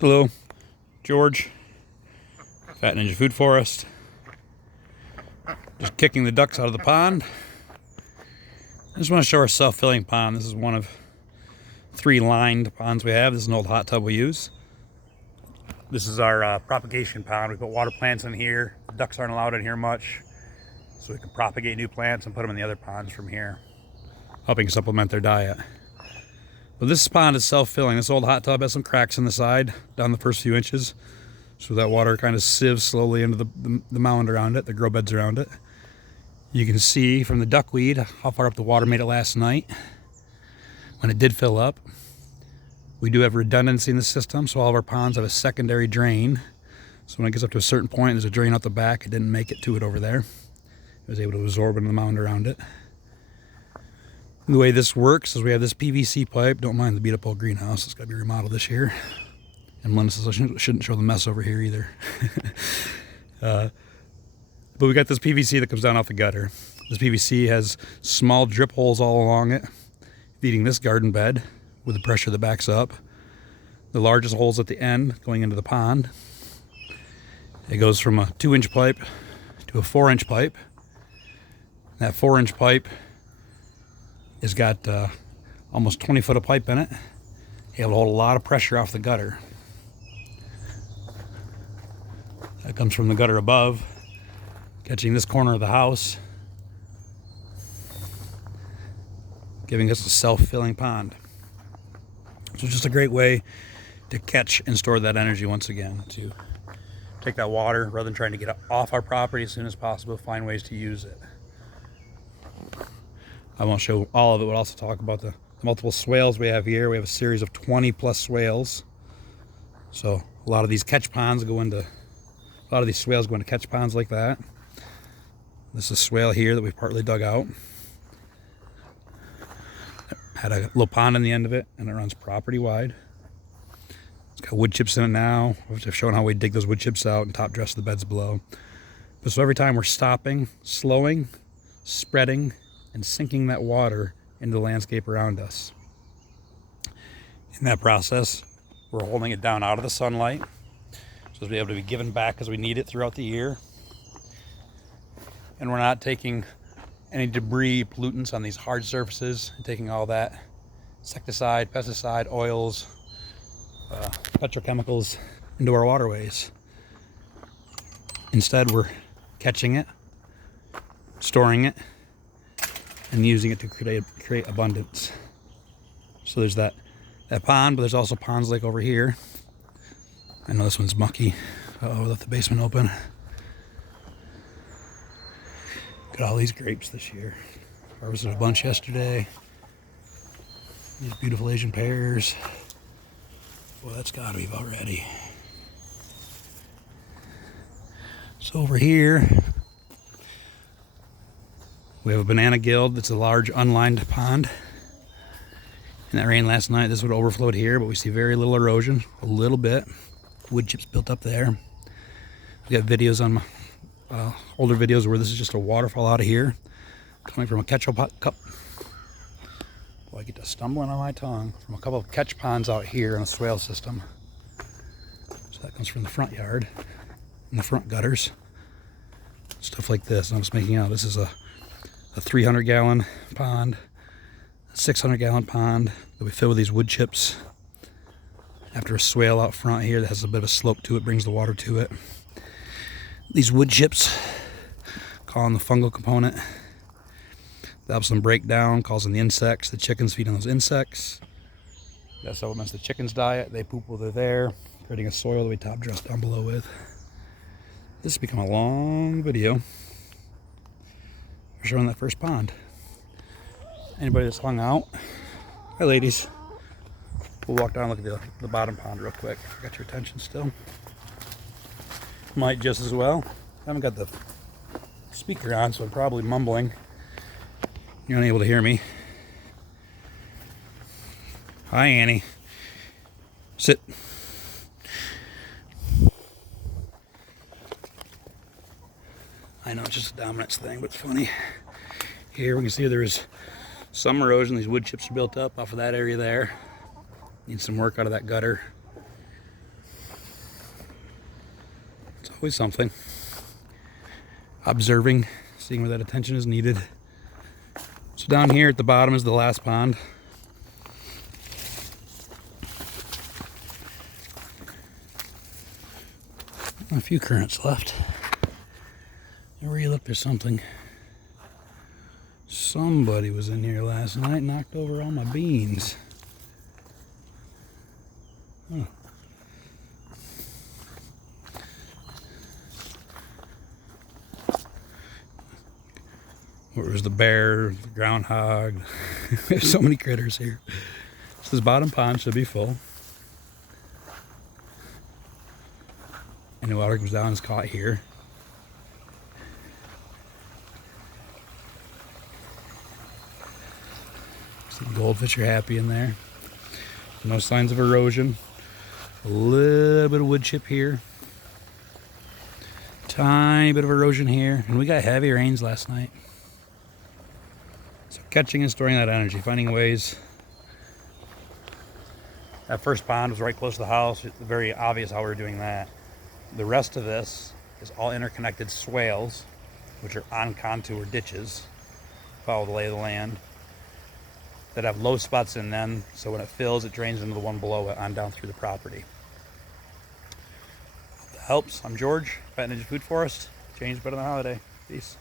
Hello, George, Fat Ninja Foodforest. Just kicking the ducks out of the pond. I just want to show our self-filling pond. This is one of 3 lined ponds we have. This is an old hot tub we use. This is our propagation pond. We put water plants in here. The ducks aren't allowed in here much, so we can propagate new plants and put them in the other ponds from here, helping supplement their diet. But this pond is self-filling. This old hot tub has some cracks in the side, down the first few inches, so that water kind of sieves slowly into the mound around it, the grow beds around it. You can see from the duckweed how far up the water made it last night when it did fill up. We do have redundancy in the system, so all of our ponds have a secondary drain. So when it gets up to a certain point, there's a drain out the back. It didn't make it to it over there. It was able to absorb into the mound around it. The way this works is we have this PVC pipe. Don't mind the beat up old greenhouse. It's got to be remodeled this year. And Melinda says I shouldn't show the mess over here either. But we got this PVC that comes down off the gutter. This PVC has small drip holes all along it, feeding this garden bed with the pressure that backs up. The largest holes at the end going into the pond. It goes from a 2-inch pipe to a 4-inch pipe. That 4-inch pipe has got almost 20 foot of pipe in it. Able to hold a lot of pressure off the gutter. That comes from the gutter above, catching this corner of the house, giving us a self-filling pond. So it's just a great way to catch and store that energy once again, to take that water rather than trying to get it off our property as soon as possible, find ways to use it. I won't show all of it, but I'll also talk about the multiple swales we have here. We have a series of 20 plus swales. So a lot of these catch ponds go into, a lot of these swales go into catch ponds like that. This is a swale here that we've partly dug out. Had a little pond on the end of it, and it runs property wide. It's got wood chips in it now, which I've shown how we dig those wood chips out and top dress the beds below. But so every time we're stopping, slowing, spreading, and sinking that water into the landscape around us. In that process, we're holding it down out of the sunlight, so to be able to be given back as we need it throughout the year. And we're not taking any debris, pollutants on these hard surfaces, and taking all that insecticide, pesticide, oils, petrochemicals into our waterways. Instead, we're catching it, storing it, and using it to create abundance. So there's that pond, but there's also ponds like over here. I know this one's mucky. Uh-oh, we left the basement open. Got all these grapes this year. Harvested a bunch yesterday. These beautiful Asian pears. Boy, that's gotta be about ready. So over here, we have a banana guild that's a large unlined pond. In that rain last night, this would have overflowed here, but we see very little erosion, a little bit. Wood chips built up there. We got videos on my older videos where this is just a waterfall out of here, coming from a catch cup. Boy, I get to stumbling on my tongue. From a couple of catch ponds out here in the swale system. So that comes from the front yard, in the front gutters. Stuff like this. And I'm just making out this is a 300-gallon pond, a 600-gallon pond that we fill with these wood chips. After a swale out front here that has a bit of a slope to it, brings the water to it. These wood chips, calling the fungal component, that helps them break down, causing the insects. The chickens feed on those insects. That supplements the chickens' diet. They poop while they're there, creating a soil that we top dress down below with. This has become a long video. We're showing that first pond. Anybody that's hung out, hi ladies. We'll walk down and look at the bottom pond real quick. I got your attention still. Might just as well. I haven't got the speaker on, so I'm probably mumbling. You're unable to hear me. Hi Annie. Sit. I know it's just a dominance thing, but it's funny. Here we can see there's some erosion. These wood chips are built up off of that area there. Need some work out of that gutter. always something. Observing, seeing where that attention is needed. So down here at the bottom is the last pond. A few currants left. Everywhere you look, there's something. Somebody was in here last night, knocked over all my beans. Huh. Where was the bear, the groundhog? There's so many critters here. So this bottom pond should be full. Any water comes down is caught here. The goldfish are happy in there. No signs of erosion. A little bit of wood chip here. Tiny bit of erosion here. And we got heavy rains last night. So catching and storing that energy, finding ways. That first pond was right close to the house. It's very obvious how we're doing that. The rest of this is all interconnected swales, which are on contour ditches. Follow the lay of the land. That have low spots in them, so when it fills, it drains into the one below it on down through the property. Hope that helps. I'm George, Pet Ninja Food Forest. Change better than holiday. Peace.